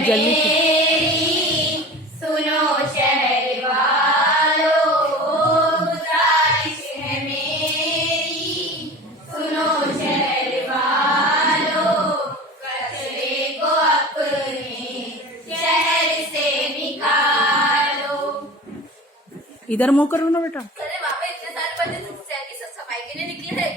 जल्दी से। मेरी सुनो शहर वालों, गुजारिश है मेरी, सुनो शहर वालों, कचरे को अपने शहर से निकालो। इधर मुंह करो ना बेटा। अरे वहाँ पे इतने सारे बच्चे शहर की सफाई के लिए निकले हैं,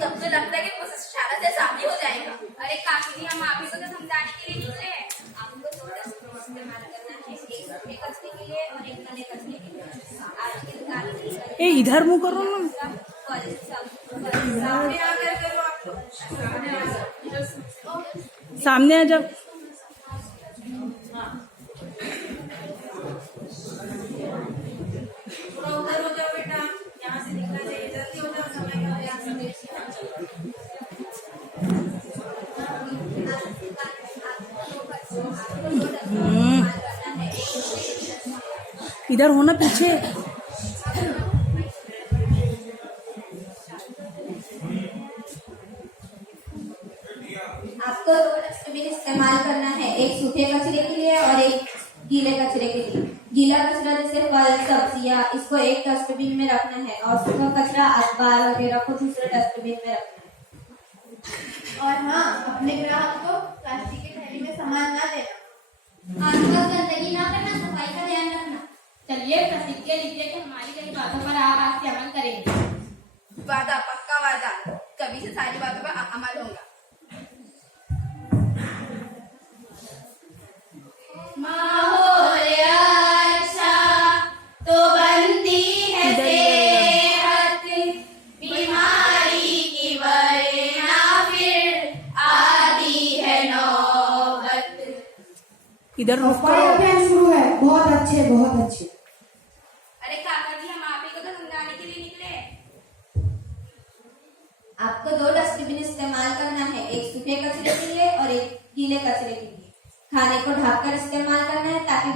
तब तो लगता है कि शाला से शादी हो जाएगा। अरे काकी जी, हम आप ही को तो समझाने के लिए निकले हैं। आपको दो डस्टबिन इस्तेमाल करना है, एक सूखे कचरे के लिए और एक गीले कचरे के लिए। आज की दुकान ए इधर मुंह करो ना। सामने आकर करो, आप सामने आ जाओ। उधर हो जाओ बेटा, यहाँ से निकला जाइए, जल्दी हो जाओ, समय का प्रयास करें। इधर हो ना पीछे। आपको दो डस्टबिन इस्तेमाल करना है, एक सूखे कचरे के लिए और एक गीले कचरे के लिए। गीला कचरा जैसे फल सब्जियां, इसको एक डस्टबिन में रखना है और सूखा कचरा अखबार वगैरह को दूसरे डस्टबिन में रखना है। और हाँ, अपने ग्राहक को प्लास्टिक की थैली में सामान ना देना। आसपास गंदगी ना करना, सफाई का ध्यान रखना। चलिए प्रतिज्ञा लीजिए कि हमारी कई बातों पर आप आज से अमल करेंगे। वादा, पक्का वादा, कभी से सारी बातों पर अमल होगा। माहौल अच्छा तो बनती है सेहत, बीमारी की वरना फिर आती है नौबत। इधर रुक सफाई अभियान शुरू है। बहुत अच्छे, बहुत अच्छे। अरे काका जी, हम आप ही को तो समझाने के लिए निकले। आपको दो डस्टबिन इस्तेमाल करना है, एक सूखे कचरे के लिए और एक गीले कचरे के लिए। खाने को ढककर इस्तेमाल करना है ताकि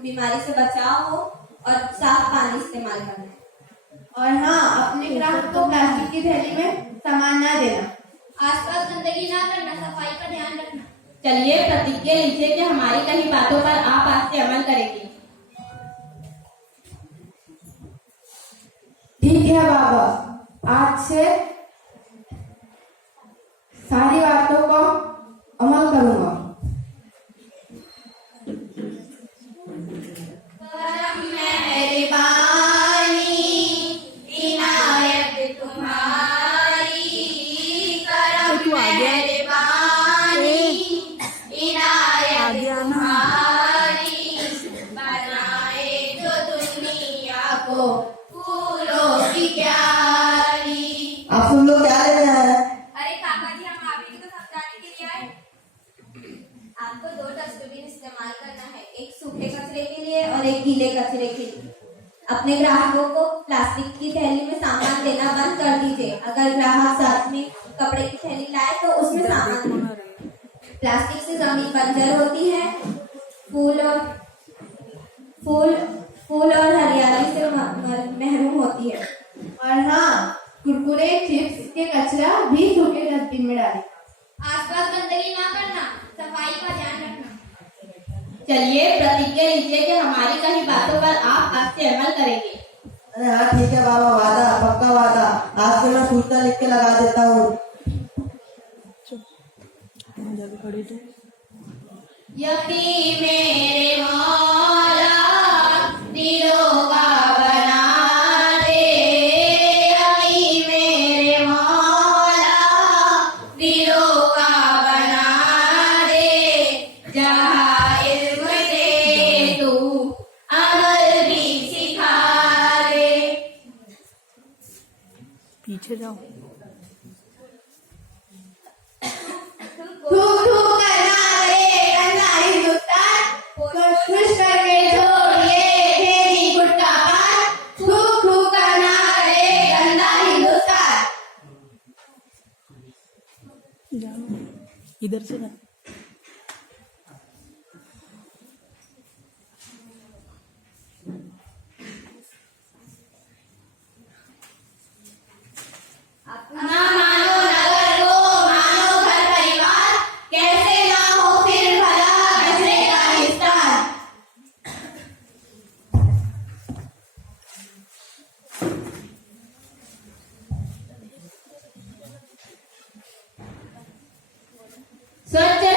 बीमारी से बचाव हो, और साफ पानी इस्तेमाल करना है। और हाँ, अपने ग्राहक को प्लास्टिक की थैली में सामान ना देना। आसपास गंदगी ना करना, सफाई का ध्यान रखना। चलिए प्रतिज्ञा लीजिए कि हमारी कही बातों पर आप आज से अमल करेंगे। ठीक है बाबा, आज से सारी बातों को अमल करूंगा। मेहरबानी इनायत तुम्हारी, करम मेहरबानी इनायत तुम्हारी, बनाए जो दुनिया को फूलों की क्यारी। आप सुन लो, क्या ले रहे हैं? अरे काका जी, हम आप ही को समझाने के लिए आए। आपको दो डस्टबिन इस्तेमाल करना है, एक सूखे कचरे के लिए और एक गीले कचरे के लिए। अपने ग्राहकों को प्लास्टिक की थैली में सामान देना बंद कर दीजिए। अगर ग्राहक साथ में कपड़े की थैली लाए तो उसमें सामान दें। प्लास्टिक से जमीन बंजर होती है, फूल और हरियाली से महरूम होती है। और हाँ, कुरकुरे चिप्स के कचरा भी सूखे डस्टबिन में डालें। आसपास गंदगी ना करना, सफाई का ध्यान रखना। चलिए प्रतिज्ञा लीजिए कि हमारी कही बातों पर आप आज से अमल करेंगे। अरे हाँ ठीक है बाबा, वादा, पक्का वादा। आज से मैं सूचना लिख के लगा देता हूँ। खड़ी तो यकीन मेरे मौला दिलों का बना दे, यकीन मेरे मौला दिलों का बना दे, जहाँ इल्म दे तू अमल भी सिखा दे। पीछे जाओ। थूक थूक करना रे गंदा हिंदुस्तान, खुश करके छोड़िए भेदी गुटका पान। थूक थूक करना रे गंदा हिंदुस्तान। इधर से ना। ना मानो नगर को, मानो घर परिवार स्वच्छ